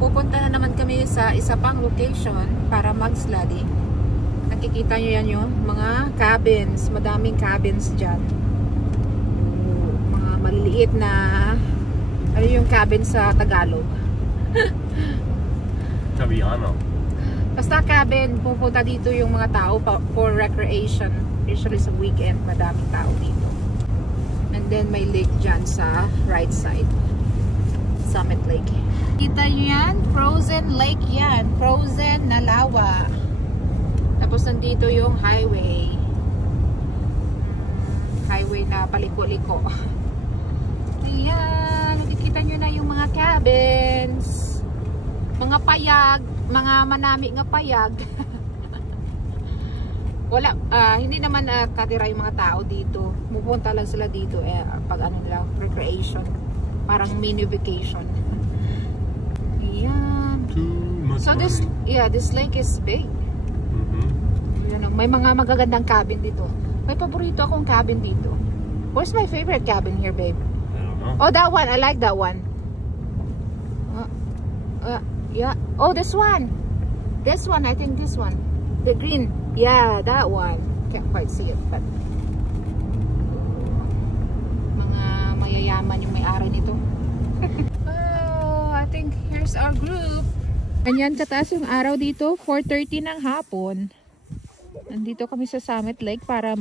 pupunta na naman kami sa isa pang location para mag-sledding. Nakikita nyo yan yung mga cabins. Madaming cabins dyan. Mga maliliit na, ano yung cabin sa Tagalog? Tabiano. Basta cabin, pupunta dito yung mga tao for recreation. Usually sa weekend, madaming tao dito. And then may lake dyan sa right side. Summit Lake. Kita nyo yan? Frozen lake yan. Frozen na lawa. Tapos nandito yung highway. Highway na paliko-liko. Ayan. Nakikita nyo na yung mga cabins. Mga payag. Mga manami nga payag. Wala, hindi naman katira yung mga tao dito. Pupunta lang sila dito pag ano nila, recreation. Parang mini vacation. Ayan. So this lake is big. May mga magagandang cabin dito. May paborito akong cabin dito. Where's my favorite cabin here, babe? I don't know. Oh, that one. I like that one. Yeah. Oh, this one. This one. I think this one. The green. Yeah, that one. Can't quite see it, but mga mayayaman yung may-ari nito. Oh, I think here's our group. Ganyan kataas yung araw dito, 4:30 ng hapon. Nandito kami sa Summit Lake para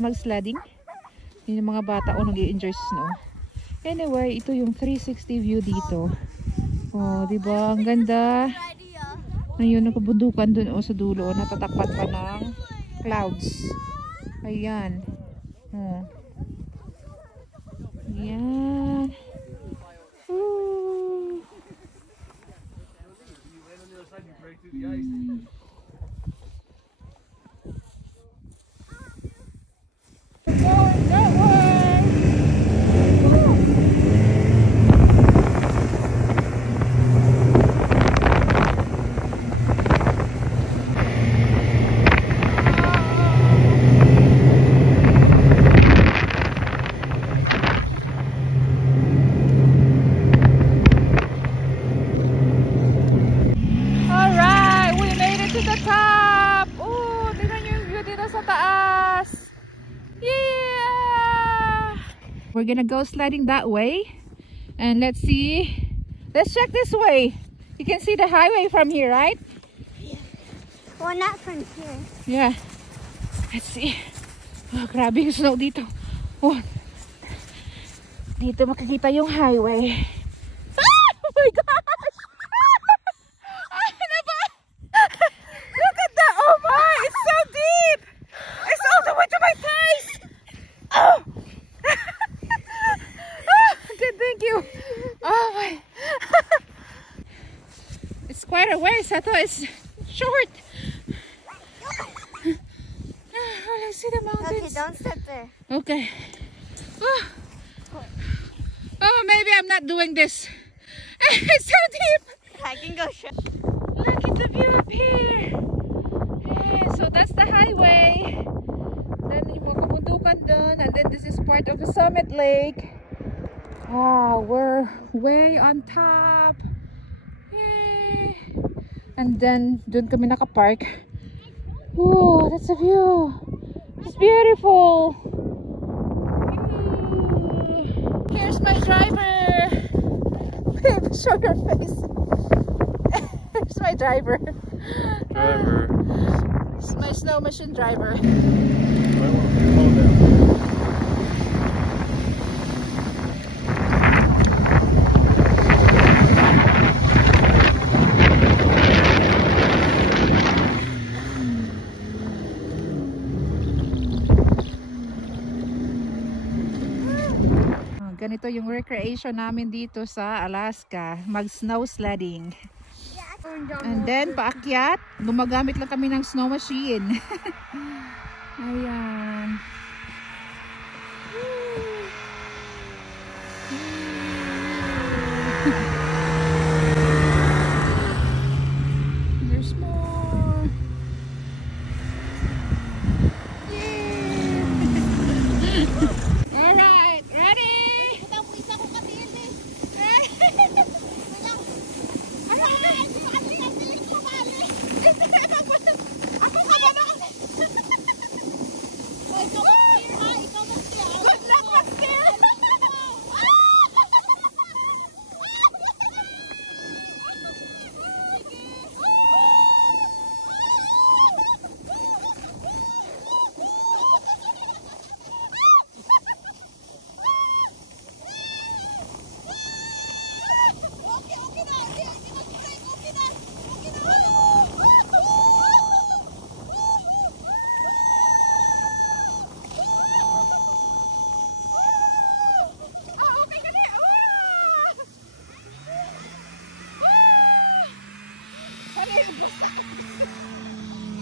mag-sledding. Yun yung mga bata nag-i-enjoy sa snow. Anyway, ito yung 360 view dito. Oh, di ba? Ang ganda. Ngayon, nakabundukan dun sa dulo. Natatakpan pa ng clouds. Ayan. Oh. Ayan. We're gonna go sliding that way, and let's see. Let's check this way. You can see the highway from here, right? Yeah. Well, not from here. Yeah. Let's see. Oh, grabe yung snow dito. Oh. Dito makikita yung highway. Ah! Oh my gosh! Ano ba? Look at that! Oh my! It's so deep! It's all the way to my face! Oh! Thank you. Oh my. It's quite a ways. I thought it's short. Oh, let's see the mountains. Okay, don't sit there. Okay. Oh, maybe I'm not doing this. It's so deep. I can go straight. Look at the view up here. Yeah, so that's the highway. Then yung mga kabundukan dun. And then this is part of the Summit Lake. Wow, we're way on top. Yay. And then dun kami nakapark. Oh, that's a view. It's beautiful. Yay. Here's my driver. Babe, show your face. Here's my driver. It's my snow machine driver. Ganito yung recreation namin dito sa Alaska, mag-snow sledding. And then paakyat, gumagamit lang kami ng snow machine. Ayan. There's more. Alright, ready?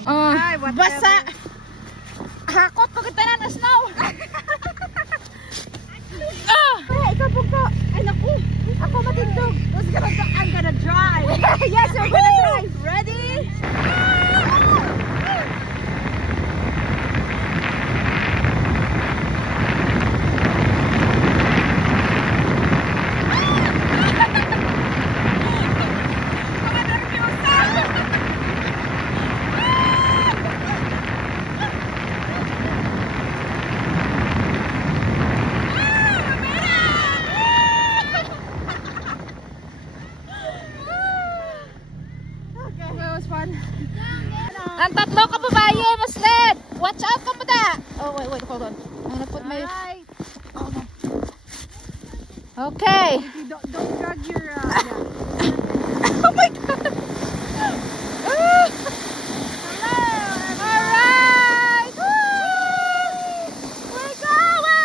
Ay, basa. Hakot pagkatanan na snow. Ikaw po ko. Ay, naku. Ako matindog. I'm gonna drive. Yes, we're gonna drive. Ready? Ang tatlo kababayan, masled! Watch out ka da! Oh, wait, hold on. I'm gonna put my... Hold on. Okay. Don't drag your... Oh my God! Alright! We're going!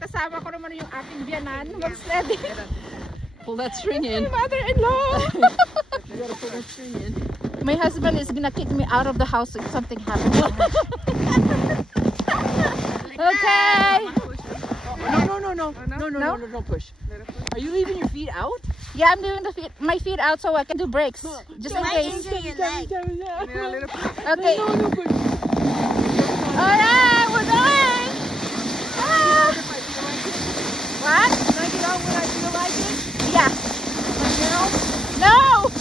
Kasama ko naman yung aking biyanan. Mag-sled. Pull that string in. My mother-in-law. You gotta pull that string in. My husband is gonna kick me out of the house if something happens. Okay. No, don't push. Are you leaving your feet out? Yeah, I'm doing my feet out so I can do breaks. Just in case. Okay. Alright, we're going. What? Can I get out when I feel like it? Yeah. Like now? No!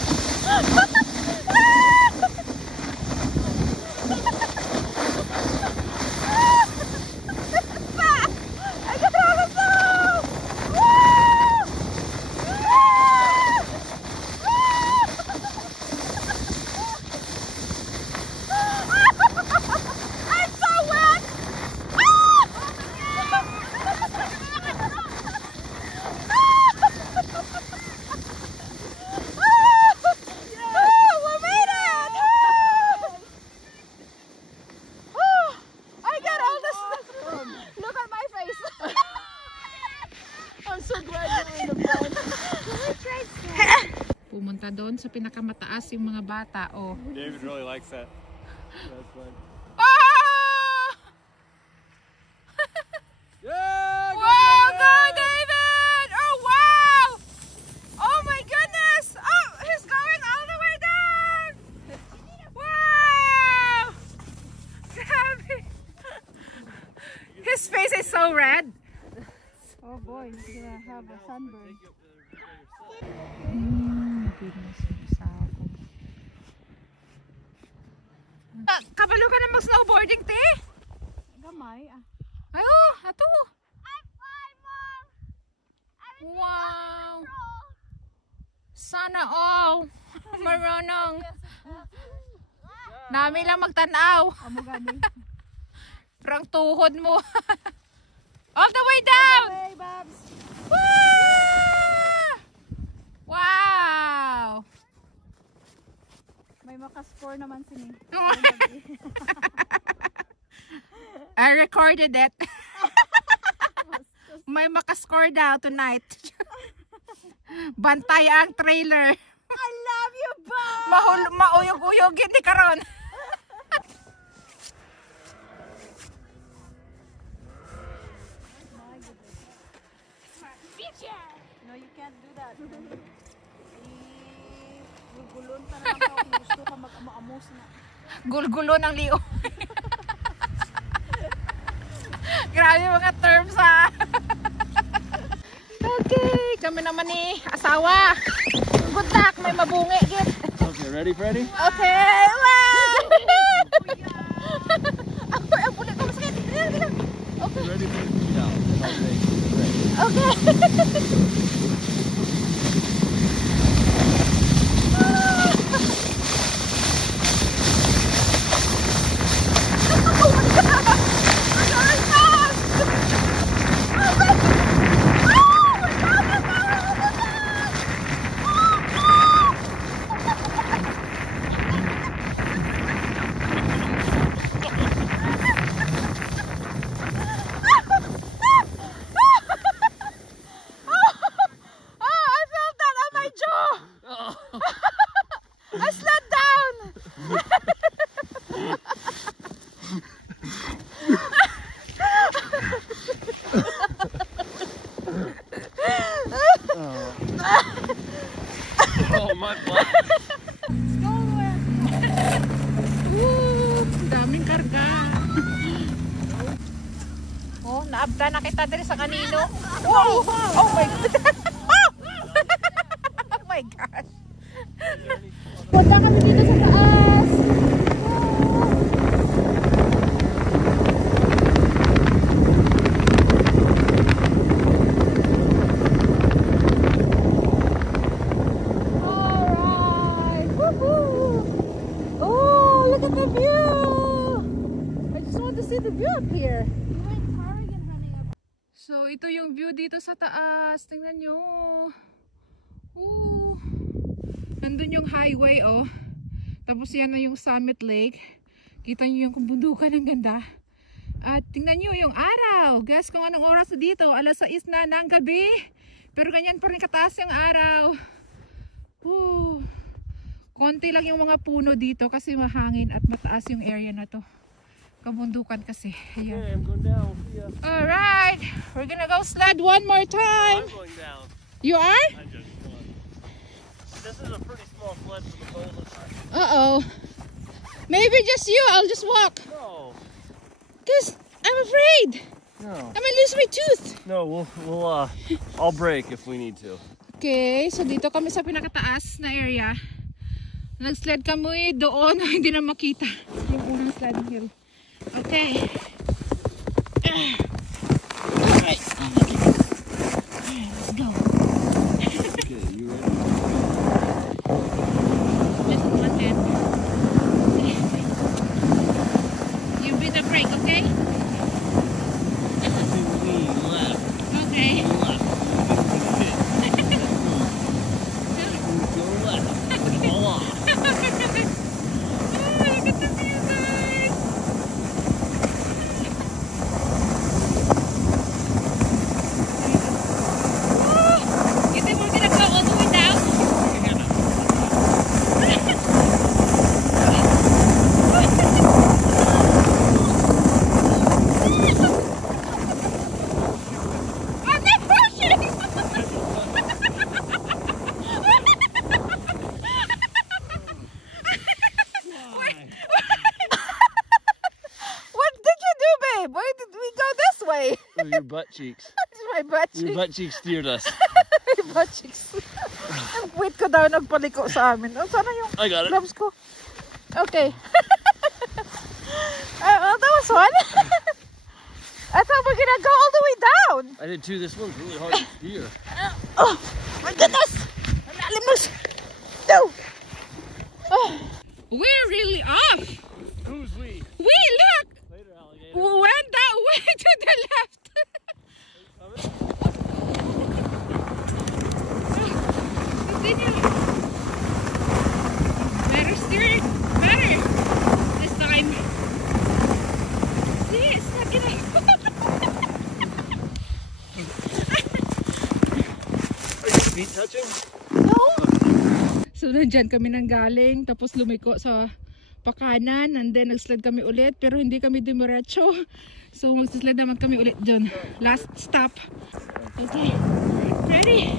Pumunta doon sa pinakamataas yung mga bata. Oh. David really likes that. That's fun. Oh! Yeah! Wow, go David! Oh wow! Oh my goodness! Oh, he's going all the way down! Wow! Grabe! His face is so red. Oh boy, he's gonna have a sunburn. Goodness, kabalo ka na mag-snowboarding, te? Gamay. Ay, oh, ato. Wow. Sana all. Marunong. Nami lang magtanaw. Amo gani. Prang tuhod mo. All the way down. Hey, Babs. Wow. May maka-score naman sini. I recorded it. May makascore daw tonight. Bantay ang trailer. I love you, Bob! Mauyog-uyogin ni karon. No, you can't do that. Gulgulon pa naman ako kung gusto ka mag-amos na. Gulgulo ng liyo. Grabe mga terms ha. Okay, kami naman ni asawa. Good luck, may mabungi git. Okay, ready, Freddy? Okay, wow! Ako, ang pulit ko masakit. Okay. You ready for it? No. I'll take it. Okay. I slid down. Oh, my butt. Daming karga. Oh, naabda na kita diri sa kanino. Oh, oh my God. Oh my gosh. Punta kami dito sa taas. Alright. Woohoo. Oh, look at the view. I just want to see the view up here. So, ito yung view dito sa taas. Tingnan nyo. Ooh. Nandun yung highway, oh. Tapos yan na yung Summit Lake. Kita nyo yung kabundukan, ang ganda. At tingnan nyo yung araw. Guess kung anong oras na dito. Alas 6 na ng gabi. Pero ganyan pa rin kataas yung araw. Ooh. Konti lang yung mga puno dito kasi mahangin at mataas yung area na to. Kabundukan kasi. Ayan. Okay, I'm going down. See ya. Alright, we're gonna go sled one more time. I'm going down. You are? I just won. This is a pretty small sled for the boat. Uh-oh. Maybe just you, I'll just walk. No. Because I'm afraid. No. I might lose my tooth. No, I'll break if we need to. Okay, so dito kami sa pinakataas na area. Nag-sled kami doon, hindi na makita yung unang sliding hill. Okay. Alright. Let's go. Okay, you ready? Listen to my head. You be the brake, okay? Lean left. Okay. Left. Go left. Fall off. Your butt cheeks. My butt cheeks. Your butt cheeks steered us. My butt cheeks. Ang wait ko daw nagpaliko sa amin. Oh, sana yung I got it. gloves ko. Okay. Well, that was fun. I thought we're gonna go all the way down. I did too. This one's really hard to steer. Oh my goodness. No. Oh. We're really off. Who's we? We look. Later, alligator. Went that way to the left. Continue. Better steer it. Better. This time. See, it's not gonna. Are your feet touching? No. So, nandyan kami nang galing. Tapos lumiko sa pakanan. And then, nag-sled kami ulit. Pero hindi kami dumiretso. So, mag-sled naman kami ulit dun. Last stop. Okay. Ready?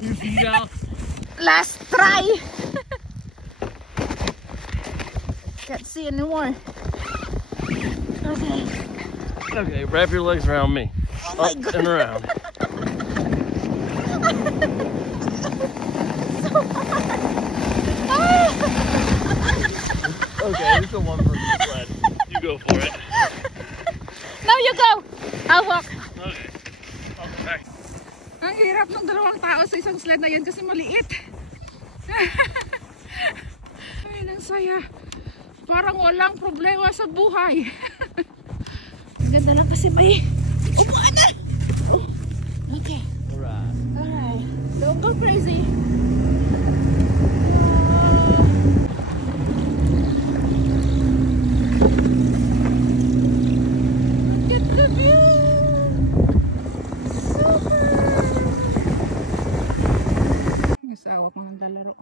Your feet out. Last try. Can't see anymore. Okay. Okay, wrap your legs around me. Up and around. Okay, this is a one-person sled. You go for it. Now you go! I'll walk. Okay. I'll come back. Ang hirap ng dalawang tao sa isang sled na yan kasi maliit. Ay, ang saya. Parang walang problema sa buhay. Ganda lang kasi may kumaan na. Okay. Alright. Alright. Don't go crazy. Get the view. Super. Nasawa ko ng dalaro.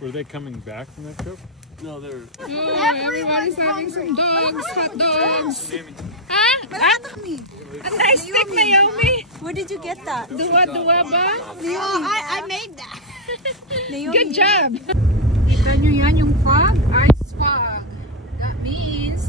Were they coming back from that trip? No, they're. Oh, everybody's having some dogs, hot dogs. Huh? A nice stick, Naomi. Where did you get that? Duwa-duwa ba? Oh, I made that. Good job. Kita nyo yan, yung fog? Ice fog. That means